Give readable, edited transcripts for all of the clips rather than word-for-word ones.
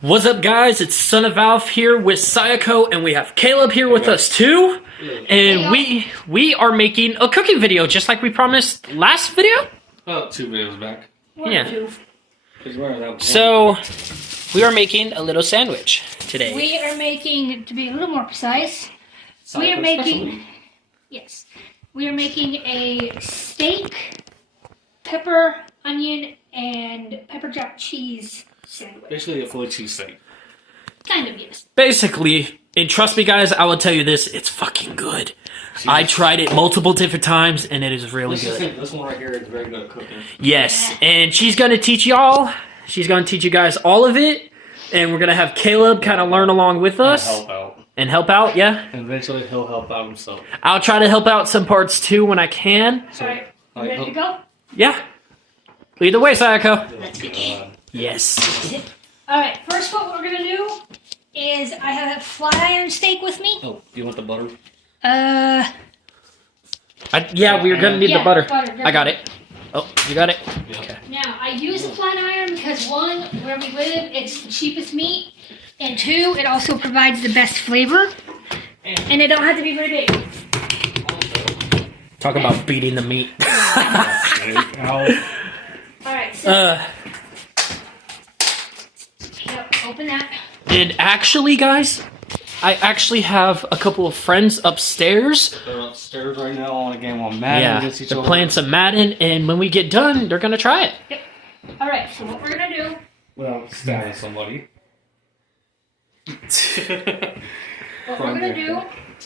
What's up, guys? It's Son of Alf here with Sayako, and we have Caleb here with us too. And we are making a cooking video, just like we promised last video. Oh, 2 videos back. Yeah. So we are making a little sandwich today. We are making, to be a little more precise, we are making a steak, pepper, onion, and pepper jack cheese sandwich. Basically a Philly cheesesteak. Kind of, yes. Basically, and trust me, guys, I will tell you this: it's fucking good. I tried it multiple different times, and it is really good. This one right here is very good at cooking. Yes, and she's gonna teach y'all. She's gonna teach you guys all of it, and we're gonna have Caleb kind of learn along with us. And help out, yeah? And eventually he'll help out himself. I'll try to help out some parts too when I can. Alright, you ready to go? Yeah. Lead the way, Sayako. Let's begin. Yes. Alright, first what we're gonna do is I have a flat iron steak with me. Oh, do you want the butter? Yeah, we're gonna need the butter. Butter. I got it. Oh, you got it? Yeah. Okay. Now, I use the flat iron because one, where we live, it's the cheapest meat, and two, it also provides the best flavor, and it don't have to be very big. Talk about beating the meat. Alright, so, open that. And actually, guys, I actually have a couple of friends upstairs. They're upstairs right now on a game on Madden Yeah, against each they're other. playing some Madden, and when we get done, they're gonna try it. Yep. Alright, so what we're gonna do... Without stabbing somebody. What we're gonna do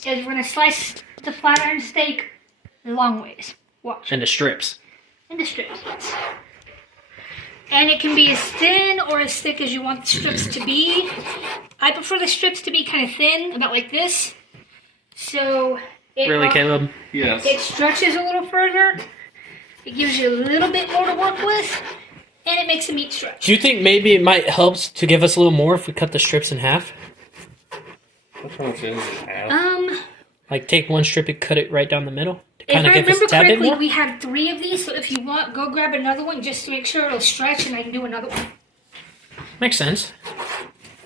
is we're gonna slice the flat iron steak long ways. Watch. And the strips. Into strips, yes. And it can be as thin or as thick as you want the strips to be. I prefer the strips to be kind of thin, about like this. So it Really, Caleb? Yes. It stretches a little further. It gives you a little bit more to work with, and it makes the meat stretch. Do you think maybe it might help to give us a little more if we cut the strips in half? Which one is half? Like take one strip and cut it right down the middle to If kind I of give us remember a tad bit correctly, more? we had 3 of these, so if you want, go grab another one just to make sure it'll stretch and I can do another one. Makes sense.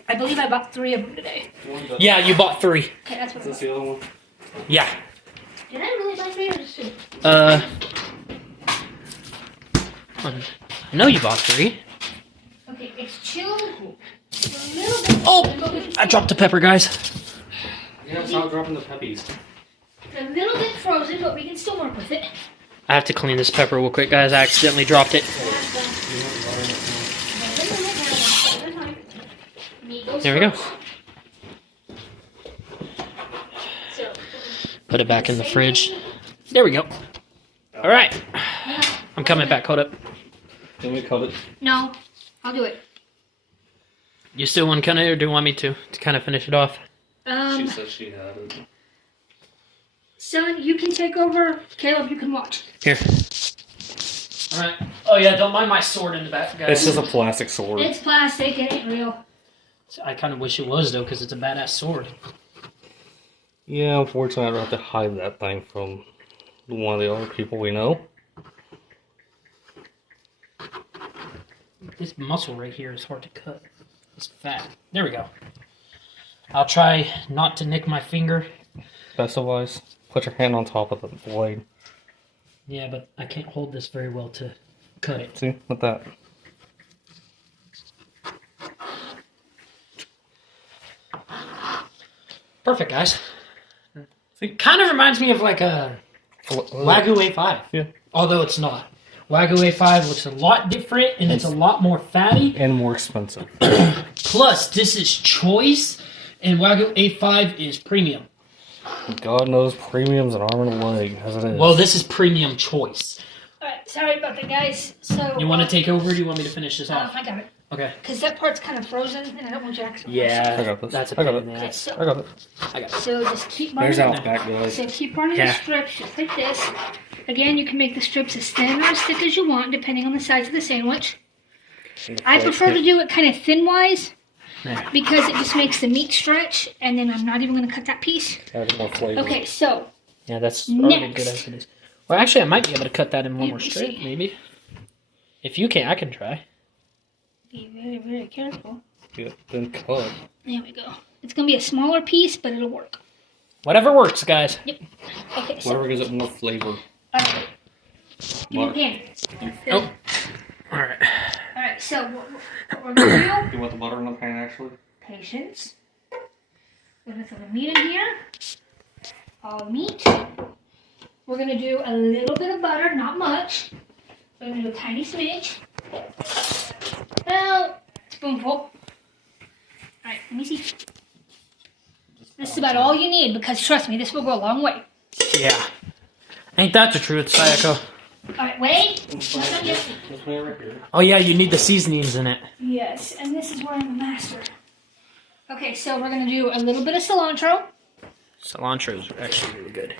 I believe I bought 3 of them today. Yeah, you bought 3. Okay, that's what Is this the other one? Yeah. Did I really buy 3 or just 2? I know you bought 3. Okay, it's chilled. It's a little bit. Oh, I dropped the pepper, guys. Yeah, stop dropping the peppies. It's a little bit frozen, but we can still work with it. I have to clean this pepper real quick, guys. I accidentally dropped it. There we go. So, Put it back in the fridge. There we go. All right. I'm coming back. Hold up. Can we cut it? no, I'll do it. You still want to cut it, or do you want me to kind of finish it off? She said she had it. Son, you can take over. Caleb, you can watch. Here. All right. Oh yeah, don't mind my sword in the back, guys. It's just a plastic sword. It's plastic, it ain't real. I kind of wish it was though, because it's a badass sword. Yeah, unfortunately, I'd have to hide that thing from one of the other people we know. This muscle right here is hard to cut. It's fat. There we go. I'll try not to nick my finger. Best advice, put your hand on top of the blade. Yeah, but I can't hold this very well to cut it. See, with that. Perfect, guys. It kind of reminds me of like a Wagyu A5. Yeah. Although it's not. Wagyu A5 looks a lot different and it's a lot more fatty. And more expensive. Plus, this is choice and Wagyu A5 is premium. God knows premium's an arm and a leg, as it is. Well, this is premium choice. Alright, sorry about that, guys. So, You want to take over or do you want me to finish this off? I got it. Okay. Because that part's kind of frozen, and I don't want you to accidentally. Yeah, I got this. that's a I got pain in it. the Okay, ass. so, I got it. I got it. so just keep running. There's out back, guys. So keep running Yeah. the strips just like this. Again, you can make the strips as thin or as thick as you want, depending on the size of the sandwich. I prefer to do it kind of thin-wise There. because it just makes the meat stretch, and then I'm not even going to cut that piece. Add more flavor. Okay, so Yeah, that's already Next. good as it is. Well, actually, I might be able to cut that in one Yeah, more we strip, see. maybe. If you can't, I can try. be very, very careful. Yeah, then cut. There we go. It's gonna be a smaller piece, but it'll work. Whatever works, guys. Yep. Okay, so Whatever gives it more flavor. alright. Give me a Butter. pan. Oh. All right. Alright, so what we're gonna You want the butter in the pan, actually? do, patience. We're gonna throw the meat in here. All meat. We're gonna do a little bit of butter, not much. We're gonna do a tiny smidge. Well, spoonful. Alright, let me see. This is about all you need because trust me, this will go a long way. Yeah. Ain't that the truth, Sayako? Alright, wait. Not done yet. This way right here. Oh yeah, you need the seasonings in it. Yes, and this is where I'm a master. Okay, so we're gonna do a little bit of cilantro. Cilantro is actually really good.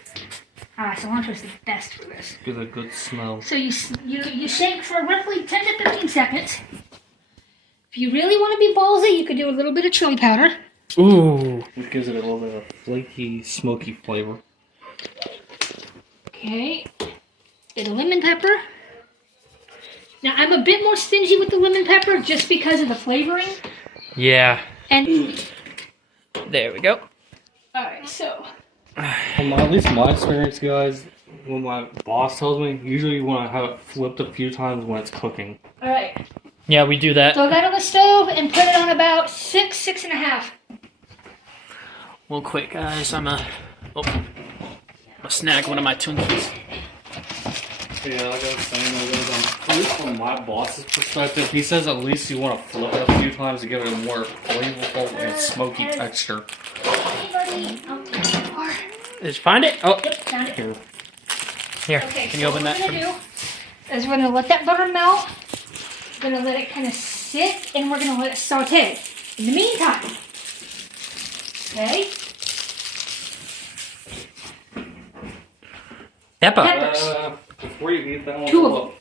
Cilantro is the best for this. Gives a good smell. So you shake for roughly 10 to 15 seconds. If you really want to be ballsy, you could do a little bit of chili powder. Ooh. It gives it a little bit of flaky, smoky flavor. Okay. Bit of lemon pepper. Now I'm a bit more stingy with the lemon pepper just because of the flavoring. Yeah. And There we go. alright, so From at least my experience, guys, when my boss tells me, usually you want to have it flipped a few times when it's cooking. alright. Yeah, we do that. Throw that on the stove and put it on about 6.5. Real quick, guys. I'm a snag one of my Twinkies. Yeah, like I was saying, at least from my boss's perspective, he says at least you want to flip it a few times to give it a more flavorful and smoky texture. Anybody? Oh, there. Did you find it? Oh, Yep, found it. Here. here. Okay, Can so you open what that? we're gonna do is we're gonna let that butter melt. We're gonna let it kind of sit, and we're gonna let it saute. In the meantime, okay, Pepper. Pepper. Before you eat that one, Two of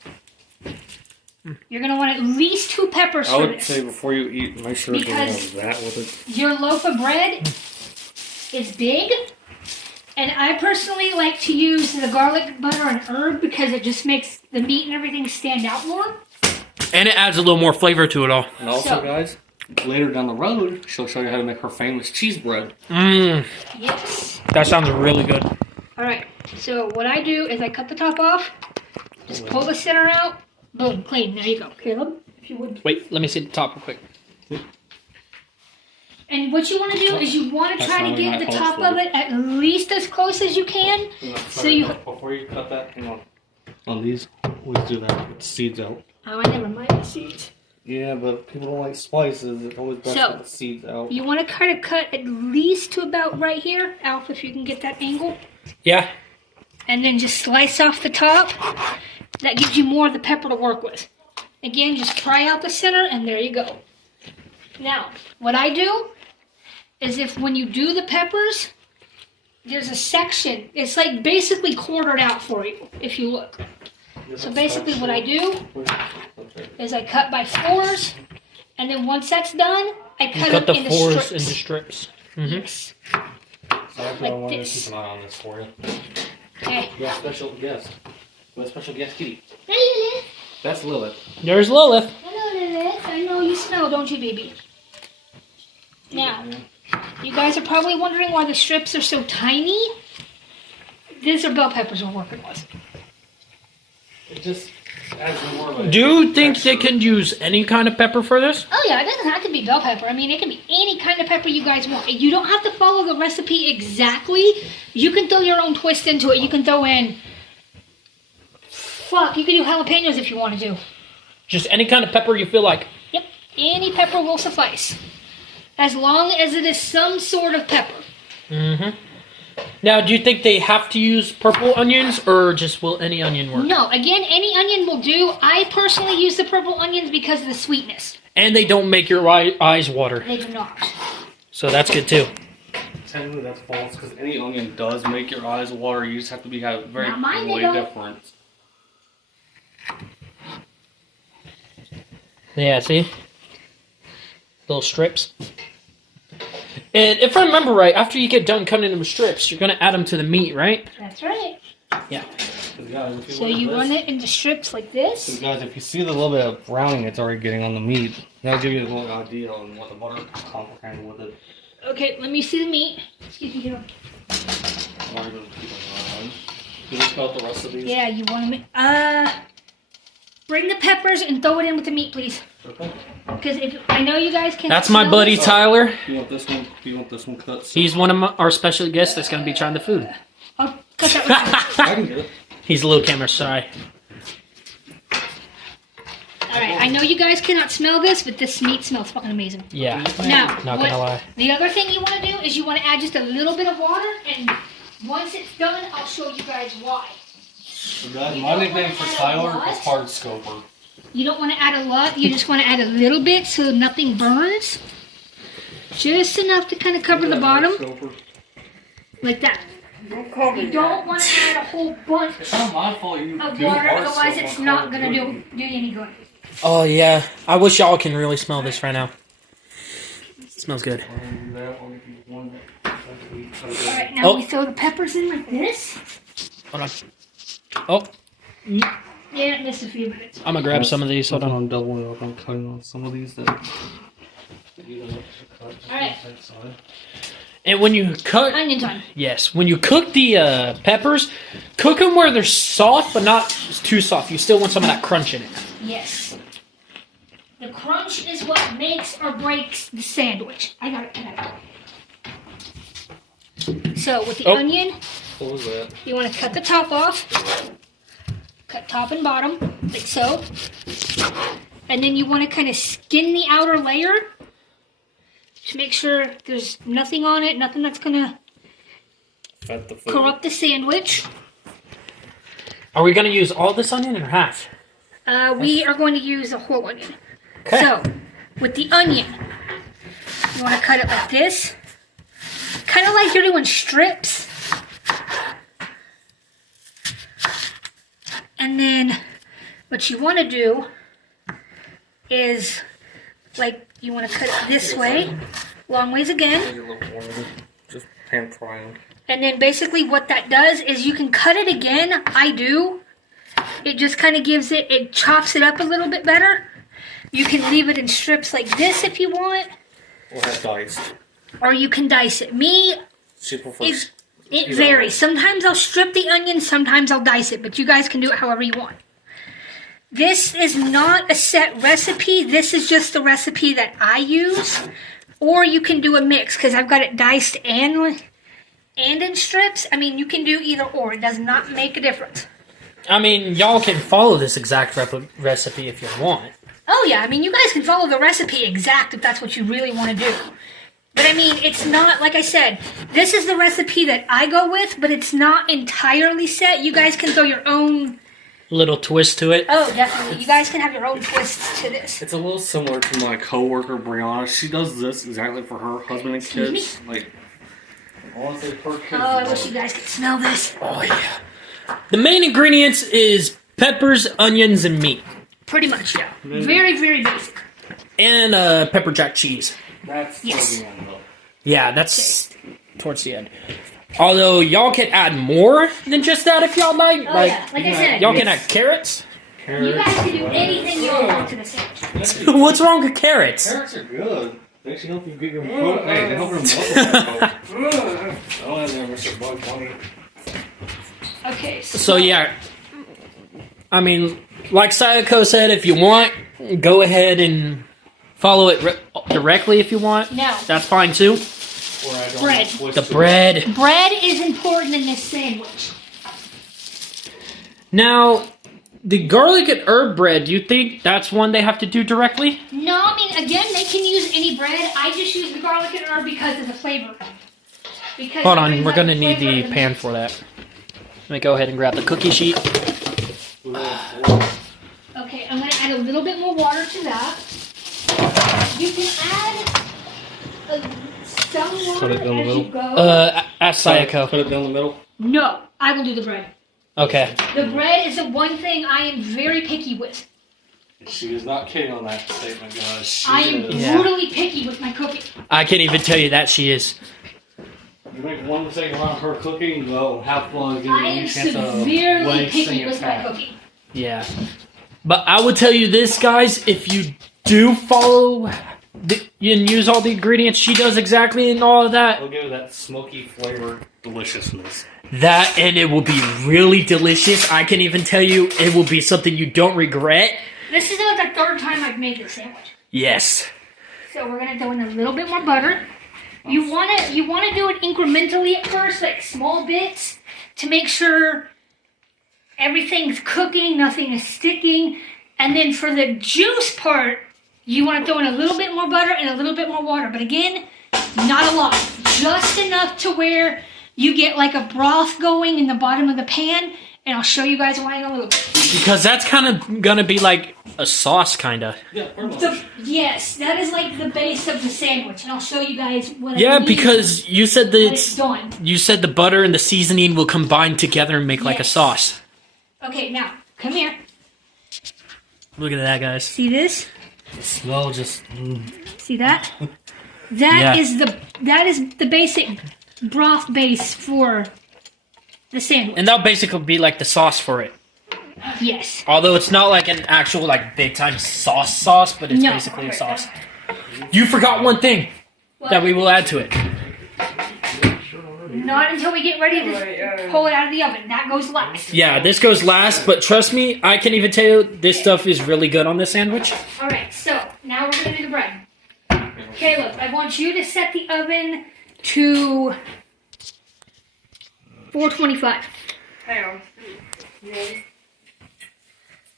you're gonna want at least 2 peppers I for would this. say before you eat, make sure you Because- have that with it. Your loaf of bread is big, and I personally like to use the garlic butter and herb because it just makes the meat and everything stand out more. And it adds a little more flavor to it all. And also, So- guys, later down the road, she'll show you how to make her famous cheese bread. Mmm. Yes. That sounds really good. All right. So what I do is I cut the top off, just pull the center out, boom, clean. There you go, Caleb. If you would. Wait, let me see the top real quick. And what you want to do is you want to That's try to not get my the fault, top though. of it at least as close as you can. So you. Before you cut that, hang on these, always do that. Get the seeds out. Oh, I never mind the seeds. Yeah, but people don't like spices. It's always best So- to get the seeds out. You want to kind of cut at least to about right here, Alf, if you can get that angle. Yeah. And then just slice off the top. That gives you more of the pepper to work with. Again, just pry out the center, and there you go. Now, what I do is if when you do the peppers, there's a section. It's like basically quartered out for you, if you look. So basically what I do is I cut by 4s, and then once that's done, I You cut cut the them into 4s strips. into strips. Mm-hmm. Yes. So I Like want to this. keep an eye on this for you. Okay. You have special guest. You have special guest kitty. Hey, Lilith. That's Lilith. There's Lilith. Hello, Lilith. I know you smell, don't you, baby? Now, you guys are probably wondering why the strips are so tiny. These are bell peppers we're working with. It just adds more of a Do you think they texture. can use any kind of pepper for this? Oh yeah, it doesn't have to be bell pepper. I mean, it can be any kind of pepper you guys want. You don't have to follow the recipe exactly. You can throw your own twist into it. You can throw in... Fuck, you can do jalapenos if you want to do. Just any kind of pepper you feel like. Yep, any pepper will suffice. As long as it is some sort of pepper. Mm-hmm. Now, do you think they have to use purple onions, or just will any onion work? No, again, any onion will do. I personally use the purple onions because of the sweetness. And they don't make your eyes water. They do not. So that's good too. Technically, that's false because any onion does make your eyes water. You just have to be have very Not mine, they way don't. different. Yeah, see? Little strips. And if I remember right, after you get done cutting them strips, you're going to add them to the meat, right? That's right. Yeah. Guys, if So you run it into strips like this. Guys, if you see the little bit of browning it's already getting on the meat, that'll give you a little idea on what the butter complicated with it. Okay, let me see the meat. Excuse me, here. You just got the rest of these? Yeah, you want to bring the peppers and throw it in with the meat, please. Okay. Because if I know you guys can. That's my buddy Tyler. You want this one? You want this one cut? He's one of our special guests that's going to be trying the food. I'll cut that I can get it. He's a little camera shy. Alright, I know you guys cannot smell this, but this meat smells fucking amazing. Yeah, Now, not gonna lie. the other thing you want to do is you want to add just a little bit of water, and once it's done, I'll show you guys why. So guys, my nickname for Tyler is Hard Scoper. You don't want to add a lot, you just want to add a little bit so nothing burns. Just enough to kind of cover the bottom, like that. You don't want to add a whole bunch It's not my fault you of do water, hard otherwise stuff it's on not Call going of to Duty. do any good. Oh yeah, I wish y'all can really smell this right now. It smells good. Alright, now Oh. we throw the peppers in like this. Hold on. Oh, Yeah, it missed a few minutes. I'm gonna grab some of these. Hold on. I'm doubling up. I'm cutting on some of these that. Alright. And when you cut, Onion time. yes, when you cook the peppers, cook them where they're soft, but not too soft. You still want some of that crunch in it. Yes. The crunch is what makes or breaks the sandwich. I got it. So with the Oh. onion, What was that? you want to cut the top off. Cut top and bottom, like so. And then you want to kind of skin the outer layer. To make sure there's nothing on it, nothing that's going to At the food. corrupt the sandwich. Are we gonna use all this onion or half? We are going to use a whole onion. Okay. So, with the onion, you want to cut it like this. Kind of like you're doing strips. And then, what you want to do is, like, you want to cut it this way, long ways again. Just pan fry them. And then basically what that does is you can cut it again. I do. It just kind of gives it chops it up a little bit better. You can leave it in strips like this if you want. Or have diced. Or you can dice it. Me, She prefers. it varies. Sometimes I'll strip the onion, sometimes I'll dice it. But you guys can do it however you want. This is not a set recipe. This is just the recipe that I use. Or you can do a mix because I've got it diced and in strips. I mean, you can do either or. It does not make a difference. I mean, y'all can follow this exact recipe if you want. Oh yeah, I mean, you guys can follow the recipe exact if that's what you really want to do. But I mean, it's not, like I said, this is the recipe that I go with, but it's not entirely set. You guys can throw your own... Little twist to it. Oh, definitely. You guys can have your own twists to this. It's a little similar to my coworker Brianna. She does this exactly for her husband and Excuse me? kids. Like, I want to say her kids. Oh, I wish you guys could smell this. Oh yeah. The main ingredients is peppers, onions, and meat, Pretty much, yeah. Very, very basic. and pepper jack cheese. That's Yes. the end, though. Yeah, that's towards the end. Although y'all can add more than just that if y'all like. Oh yeah, like I said, Y'all can add carrots. you guys can do anything you want to the sandwich. What's wrong with carrots? Carrots are good. They actually help you get your food. Hey, they help your muscles. Oh, and they're Mr. Bug Bunny. Okay, So yeah, I mean, like Sayako said, if you want, go ahead and follow it directly if you want. No. That's fine too. Or I don't Bread. twist The it. bread. bread is important in this sandwich. Now, the garlic and herb bread, do you think that's one they have to do directly? No, I mean, again, they can use any bread. I just use the garlic and herb because of the flavor. Because Hold it on, brings we're out gonna need flavor the in pan for that. Let me go ahead and grab the cookie sheet. Okay, I'm going to add a little bit more water to that. You can add some water Put it down the as middle. you go. Ask Sayako. Put it down the middle. No, I will do the bread. Okay. The bread is the one thing I am very picky with. She is not kidding on that statement, guys. She I am is. Yeah. brutally picky with my cooking. I can't even tell you that she is. You make one mistake around her cooking, well, have fun. Give I me am a chance to severely wait, sing, picky and with my pat. cooking. Yeah. But I would tell you this, guys, if you do follow and use all the ingredients she does exactly and all of that, It'll give it that smoky flavor deliciousness. that and it will be really delicious. I can even tell you it will be something you don't regret. This is like the third time I've made this sandwich. Yes. So we're gonna throw in a little bit more butter. You wanna do it incrementally at first, like small bits, to make sure everything's cooking, nothing is sticking. And then for the juice part, you want to throw in a little bit more butter and a little bit more water. But again, not a lot. Just enough to where you get like a broth going in the bottom of the pan. And I'll show you guys why in a little bit. Because that's kind of gonna be like a sauce, kind of. Yeah, pretty much. Yes, that is like the base of the sandwich. And I'll show you guys what I Yeah, mean because you said that when it's done. you said the butter and the seasoning will combine together and make like a Yes. sauce. Okay, now, come here. Look at that, guys. See this? The smell just. See that? That Yeah. is the basic broth base for the sandwich. And that'll basically be like the sauce for it. Yes. Although it's not like an actual like big time sauce, but it's No. basically a sauce. You forgot one thing that we will add to it. Not until we get ready to pull it out of the oven. That goes last. Yeah, this goes last, but trust me, I can even tell you this stuff is really good on this sandwich. All right, so now we're gonna do the bread. Caleb, I want you to set the oven to 425. Hang on.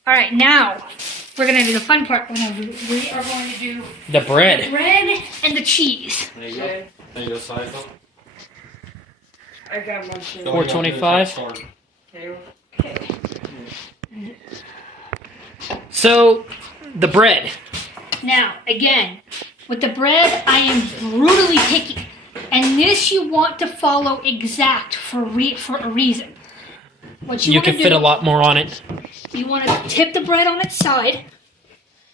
All right, now we're gonna do the fun part. We are going to do The the bread. bread and the cheese. There you go. Okay. There you go, size up. I got one too. 425. Okay. Okay. So, the bread. Now, again, with the bread, I am brutally picky. And this you want to follow exact for a reason. What you You want can to do, fit a lot more on it. you want to tip the bread on its side.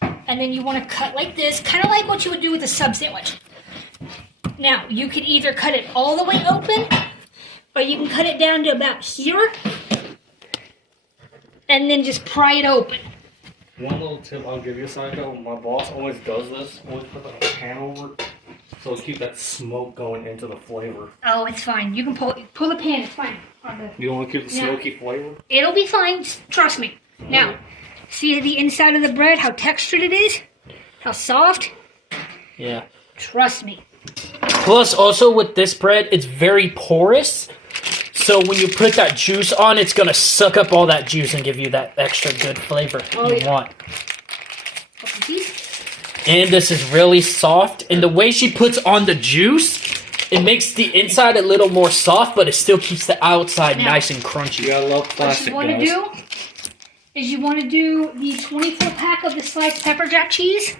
And then you want to cut like this, kind of like what you would do with a sub sandwich. Now, you could either cut it all the way open, or you can cut it down to about here. And then just pry it open. One little tip I'll give you, Psycho. My boss always does this. Always put a pan over it. So it'll keep that smoke going into the flavor. Oh, it's fine. You can pull the pan, it's fine. You don't want to keep the Yeah. smoky flavor? It'll be fine, just trust me. Now, see the inside of the bread, how textured it is? How soft? Yeah. Trust me. Plus, also with this bread, it's very porous. So when you put that juice on, it's gonna suck up all that juice and give you that extra good flavor Oh, you yeah. want. Couple piece. And this is really soft. And the way she puts on the juice, it makes the inside a little more soft, but it still keeps the outside Now- nice and You crunchy. gotta love What plastic, you want to guys. do is you want to do the 24 pack of the sliced pepper jack cheese.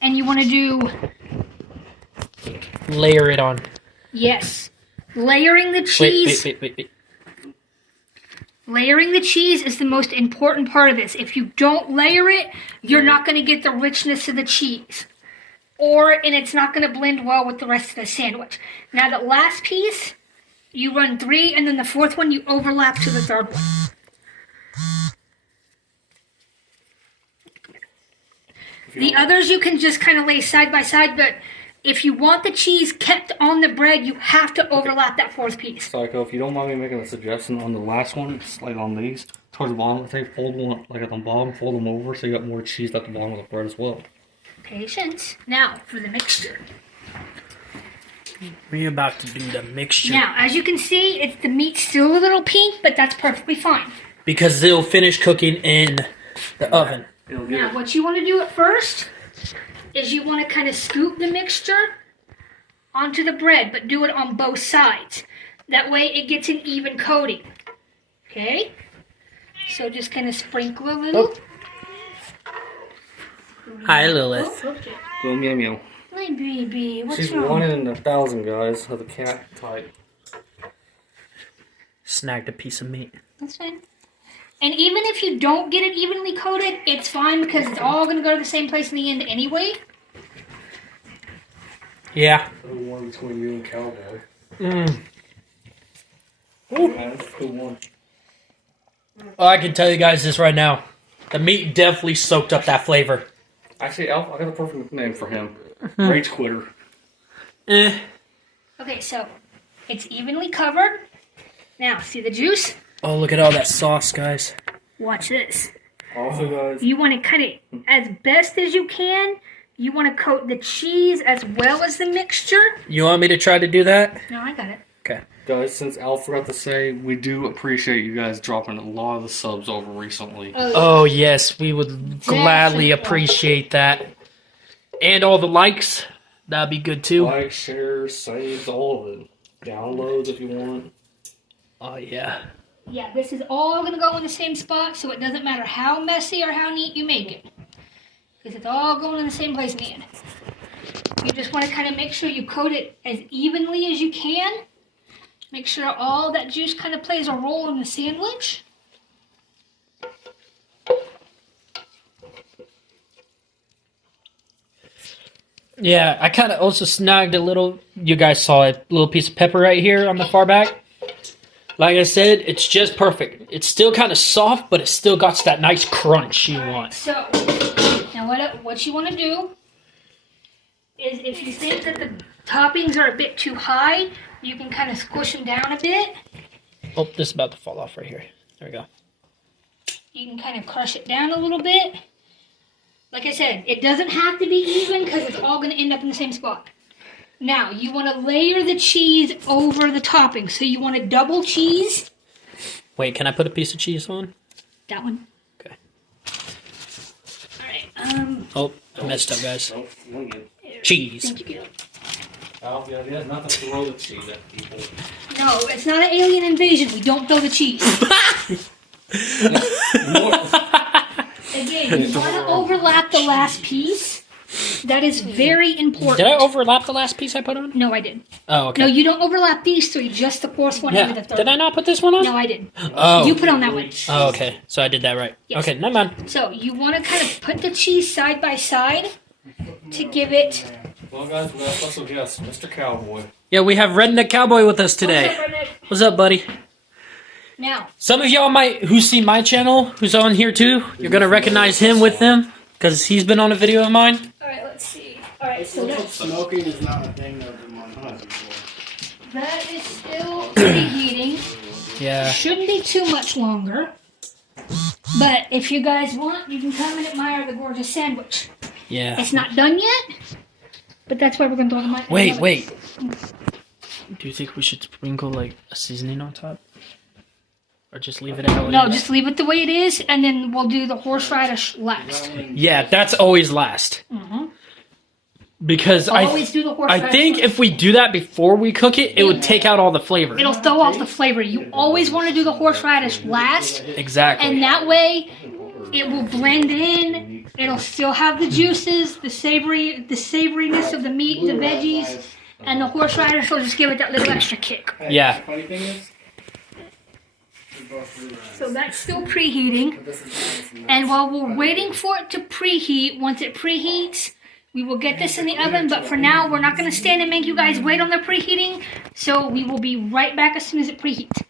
And you want to do, Layer it on. yes, layering the cheese. Wait. Layering the cheese is the most important part of this. If you don't layer it, you're not going to get the richness of the cheese. And it's not going to blend well with the rest of the sandwich. Now the last piece, you run 3, and then the fourth one you overlap to the third one. The others you can just kind of lay side by side, but if you want the cheese kept on the bread, you have to overlap that fourth piece. Psycho, if you don't mind me making a suggestion on the last one, it's like on these, towards the bottom, I think fold one, like at the bottom, fold them over so you got more cheese at the bottom of the bread as well. Patience. Now for the mixture. We're about to do the mixture. Now, as you can see, the meat's still a little pink, but that's perfectly fine. Because they'll finish cooking in the oven. It'll get Now, what you want to do at first is you want to kind of scoop the mixture onto the bread, but do it on both sides. That way it gets an even coating. Okay? So just kind of sprinkle a little. Hi, Lilith. Oh, okay. Go meow meow. My baby, what's She's wrong? 1 in 1,000, guys, of the cat type. Snagged a piece of meat. That's fine. And even if you don't get it evenly coated, it's fine because it's all going to go to the same place in the end anyway. Yeah. The war between you and Cowboy. Mm. Yeah, that's a good one. Oh, I can tell you guys this right now. The meat definitely soaked up that flavor. Actually, Alf, I got a perfect name for him. Rage Quitter. Eh. Okay, so it's evenly covered. Now, see the juice? Oh, look at all that sauce, guys. Watch this. Also, guys, You want to cut it as best as you can. You want to coat the cheese as well as the mixture. You want me to try to do that? No, I got it. Okay. guys, since Al forgot to say, we do appreciate you guys dropping a lot of the subs over recently. Oh, yes, we would gladly appreciate that. And all the likes. That'd be good, too. Like, share, saves, all of it. Downloads if you want. Oh, yeah. Yeah, this is all going to go in the same spot, so it doesn't matter how messy or how neat you make it. Because it's all going in the same place in the end. You just want to kind of make sure you coat it as evenly as you can. Make sure all that juice kind of plays a role in the sandwich. Yeah, I kind of also snagged a little, you guys saw it, little piece of pepper right here on the far back. Like I said, it's just perfect. It's still kind of soft, but it still got that nice crunch you want. So, now what you want to do is if you think that the toppings are a bit too high, you can kind of squish them down a bit. Oh, this is about to fall off right here. There we go. You can kind of crush it down a little bit. Like I said, it doesn't have to be even because it's all going to end up in the same spot. Now, you want to layer the cheese over the topping. So you want to double cheese. Wait, can I put a piece of cheese on? That one. Okay. Alright, Oh, I messed up, guys. Nope, wing it. Cheese. thank you, Caleb. Al, yeah, there's nothing to throw the cheese at people. No, it's not an alien invasion. We don't throw the cheese. Again, you want to overlap the last piece. That is very important. Did I overlap the last piece I put on? No, I didn't. Oh, okay. No, you don't overlap these three, just the fourth one and the Yeah. third. Did I not put this one on? No, I didn't. Oh. You put on that one. Oh, okay. So I did that right. Yes. Okay, never mind. So you want to kind of put the cheese side by side to give it. Well, guys, we got a special guest, Mr. Cowboy. Yeah, we have Redneck Cowboy with us today. What's up, Redneck? What's up, buddy? Now, Some of y'all might, who see my channel, who's on here too, you're gonna recognize him with them, because he's been on a video of mine. all right, let's see. All right, so Smoking is not a thing that I've been on before. that is still preheating. Yeah. Shouldn't be too much longer. But if you guys want, you can come and admire the gorgeous sandwich. Yeah. It's not done yet, but that's why we're going to throw the mic. Wait. Do you think we should sprinkle, like, a seasoning on top? Or just leave it how it No, is? just leave it the way it is, and then we'll do the horseradish last. Yeah, that's always last. Because Always do the horseradish I think last. if we do that before we cook it, it would take out all the flavor. It'll throw off the flavor. You always want to do the horseradish last, Exactly. and that way it will blend in. It'll still have the juices, the savoriness of the meat, the veggies, and the horseradish will just give it that little extra kick. Yeah. Funny thing is, we both realized So that's still preheating. this is nice. And while we're waiting for it to preheat, once it preheats, we will get this in the oven. But for now, we're not going to stand and make you guys wait on the preheating. So we will be right back as soon as it preheats.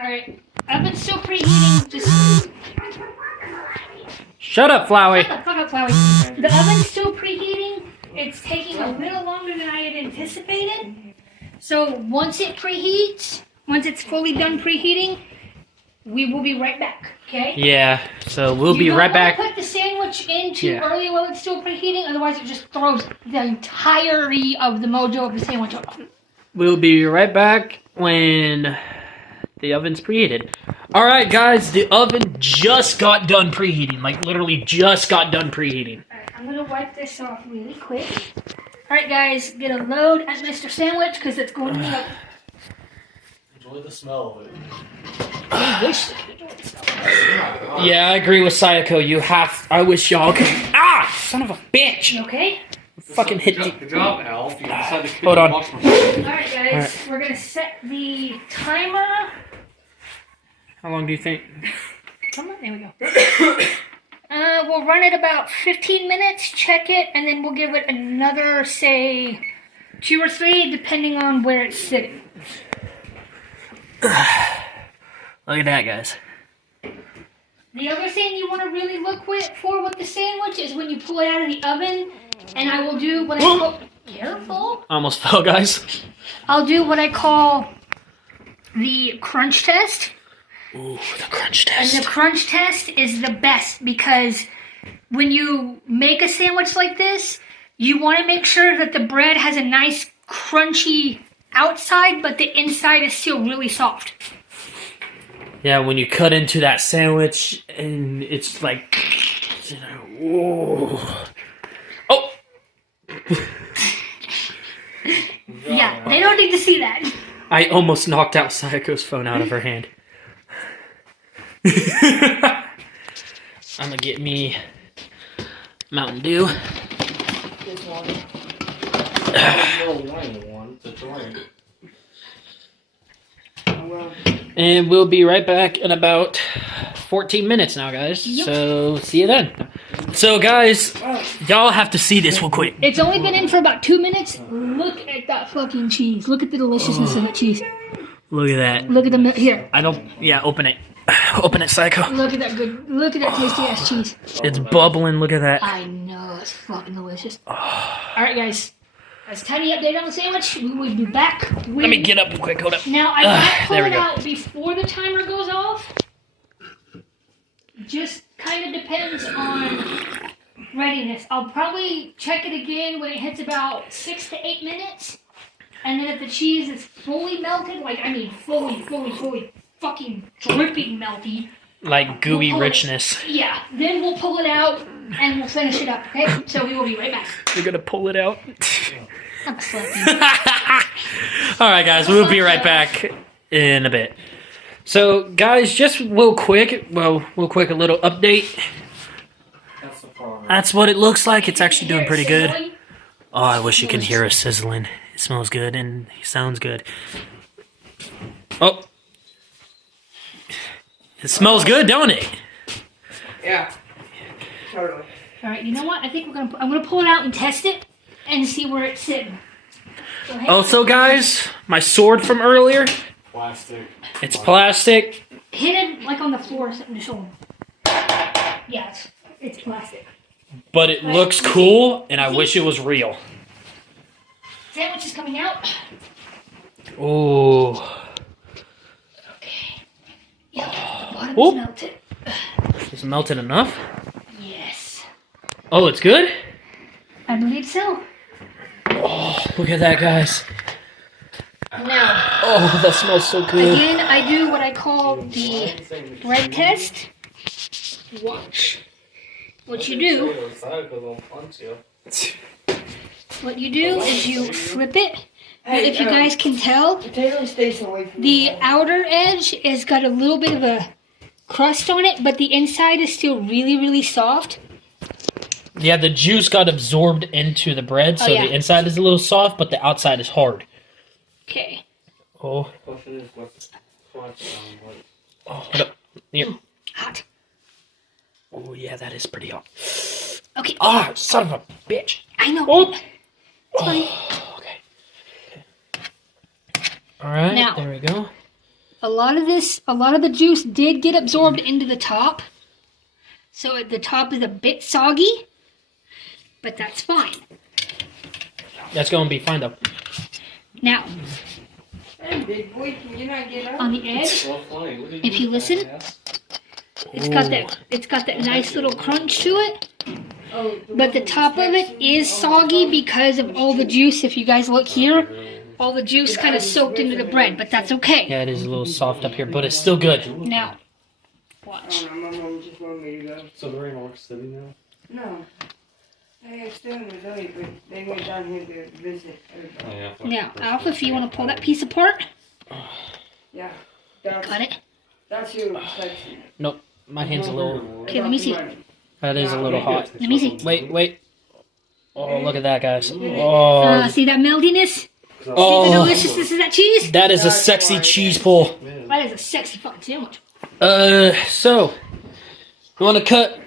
Alright, oven's still preheating. Just Shut up, Flowey. fuck up, Flowey. The oven's still preheating. It's taking a little longer than I had anticipated. So once it preheats, once it's fully done preheating, we will be right back. Okay? Yeah, so we'll be You don't right wanna back. Put the sandwich in too Yeah. early while it's still preheating, otherwise it just throws the entirety of the mojo of the sandwich off. We'll be right back when the oven's preheated. Alright, guys, the oven just got done preheating. Like, literally just got done preheating. Alright, I'm gonna wipe this off really quick. Alright, guys, get a load at Mr. Sandwich because it's going to be like. Enjoy the smell of it. I wish they could enjoy this. Yeah, I agree with Sayako. I wish y'all could. Ah! Son of a bitch! You okay? Fucking hit Good the. job, good job, Alf. You decided to Hold on. watch my- Alright, guys, we're gonna set the timer. How long do you think? Come on, there we go. We'll run it about 15 minutes, check it, and then we'll give it another, say, 2 or 3, depending on where it's sitting. Look at that, guys. The other thing you want to really look for with the sandwich is when you pull it out of the oven, and I will do what I call... Careful! Almost fell, guys. I'll do what I call the crunch test. Ooh, the crunch And test. the crunch test is the best because when you make a sandwich like this, you want to make sure that the bread has a nice crunchy outside, but the inside is still really soft. Yeah, when you cut into that sandwich and it's like, you know, ooh. Oh, Yeah, they don't need to see that. I almost knocked out Sayaka's phone out of her hand. I'm gonna get me Mountain Dew. This one. No one to drink. Oh, well. And we'll be right back in about 14 minutes now, guys. Yep. So, see you then. So, guys, y'all have to see this real quick. It's only been in for about 2 minutes. Look at that fucking cheese. Look at the deliciousness of that cheese. Look at that. Look at the here. I don't, yeah, open it. Open it, Psycho. Look at that good. Look at that tasty ass cheese. It's bubbling, look at that. I know it's fucking delicious. All right, guys. That's a tiny update on the sandwich. We will be back. Let me get up real quick, hold up. Now I might pull there we it go. out before the timer goes off. Just kind of depends on readiness. I'll probably check it again when it hits about 6 to 8 minutes. And then if the cheese is fully melted, like I mean fully fucking dripping melty, Like gooey We'll pull it. richness. yeah, then we'll pull it out and we'll finish it up, okay? So we will be right back. You're gonna pull it out? I'm slapping. Alright, guys, we'll be right back in a bit. So, guys, just real quick, a little update. That's the problem. That's what it looks like. It's actually doing Here, pretty good. sizzling. Oh, I wish you can hear us sizzling. It smells good and it sounds good. Oh. It smells good, don't it? Yeah. Totally. All right, you know what? I think I'm gonna pull it out and test it and see where it's sitting. So, hang on. Also, guys, my sword from earlier, Plastic. it's plastic. Hit it like on the floor or something to show 'em. Yeah, it's plastic. But it looks cool, and I wish it was real. Sandwich is coming out. Ooh. Okay. Yeah, the bottom Whoop. is melted. Is it melted enough? Yes. Oh, it's good? I believe so. Oh, look at that, guys. Now, Oh, that smells so good. again, I do what I call the bread test. Watch. What you do is you flip it. But if you guys can tell, Taylor stays away from the outer edge has got a little bit of a crust on it, but the inside is still really, really soft. Yeah, the juice got absorbed into the bread, so Oh, yeah. the inside is a little soft, but the outside is hard. Okay. Oh, Question is, what's hold up. Here. Hot. Oh, yeah, that is pretty hot. Okay. Ah, son of a bitch. I know. Oh. It's fine. Okay. All right, Now- there we go. A lot of the juice did get absorbed into the top. So the top is a bit soggy, but that's fine. That's going to be fine, though. Now, Hey, big boy, can you not get up? on the edge, if you listen, it's got that nice little crunch to it. Oh, But the top of it is soggy because of all the juice. If you guys look here, all the juice kind of soaked into the bread, but that's okay. Yeah, it is a little soft up here, but it's still good. Now, watch. Oh, no, my mom just wanted me to go. So they're in York City now? No. They are still in Missouri, but they went down here to visit everybody. Yeah. Now, Alpha, if you want to pull that piece apart, Yeah. That's, cut it. that's your section. Nope, my hand's a little... Okay, let me see. That is a little hot. Let me see. Wait. Oh, look at that, guys. Oh, See that meltiness? See the oh, deliciousness of that cheese? that is a sexy cheese pull. That is a sexy fucking sandwich. So, you want to cut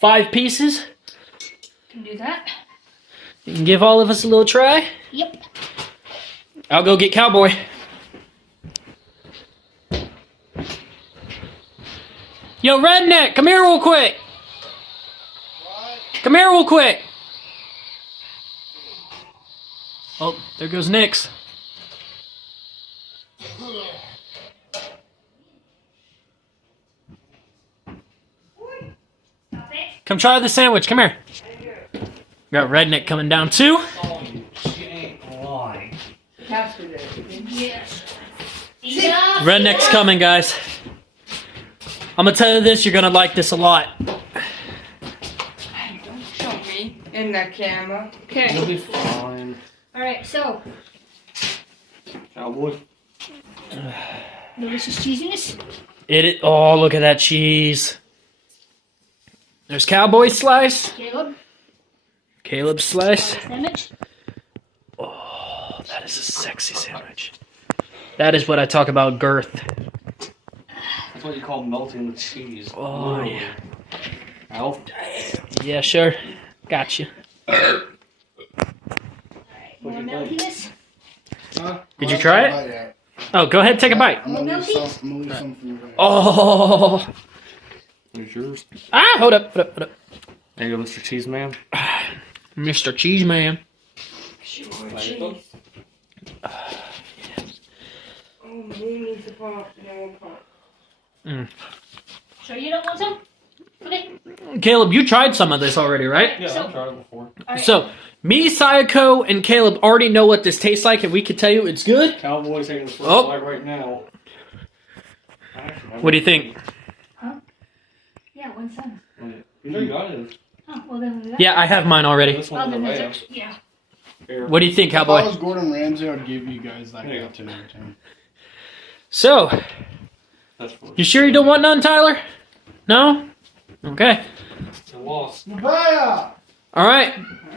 5 pieces? Can do that. You can give all of us a little try. Yep. I'll go get Cowboy. Yo, Redneck, come here real quick. Come here real quick. Oh, there goes Nix. Stop it. Come try the sandwich. Come here. Got Redneck coming down too. She ain't lying. After that. Yes. Enough. Redneck's coming, guys. I'm gonna tell you this, you're gonna like this a lot. Don't show me in the camera. Okay. You'll be fine. All right. So Cowboy. delicious cheesiness. Oh, look at that cheese. There's Cowboy slice. Caleb. Caleb's slice. Sandwich. Oh, that is a sexy sandwich. That is what I talk about girth. That's what you call melting the cheese. Oh, Literally. yeah. Alf. Yeah, sure. Gotcha. Alright. More meltiness. Did you try it? Oh, go ahead, take a bite. I'm gonna leave some for you. Oh. There's yours. Ah, hold up. There you go, Mr. Cheese Man. Mr. Cheese Man. Sure, Like, look. cheese. Oh, me needs a pop. No pop. So you don't want some? Okay. Caleb, you tried some of this already, right? Yeah, So- I've tried it before. Alright. So, me, Sayako, and Caleb already know what this tastes like, and we can tell you it's good. Cowboy's taking the first Oh. bite right now. What do you think? Yeah, one some. You know you got it. Oh, well then. Yeah, I have mine already. This Oh, one's then the there's last. yeah. Here. What do you think, If I Cowboy? was Gordon Ramsay, I'd give you guys like There you that go. 10 out of 10. So, That's for you sure you don't want none, Tyler? No? Okay. I lost. Brian! Alright.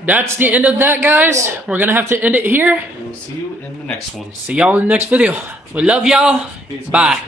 That's the end of that, guys. We're gonna have to end it here. We'll see you in the next one. See y'all in the next video. We love y'all. Peace. Bye.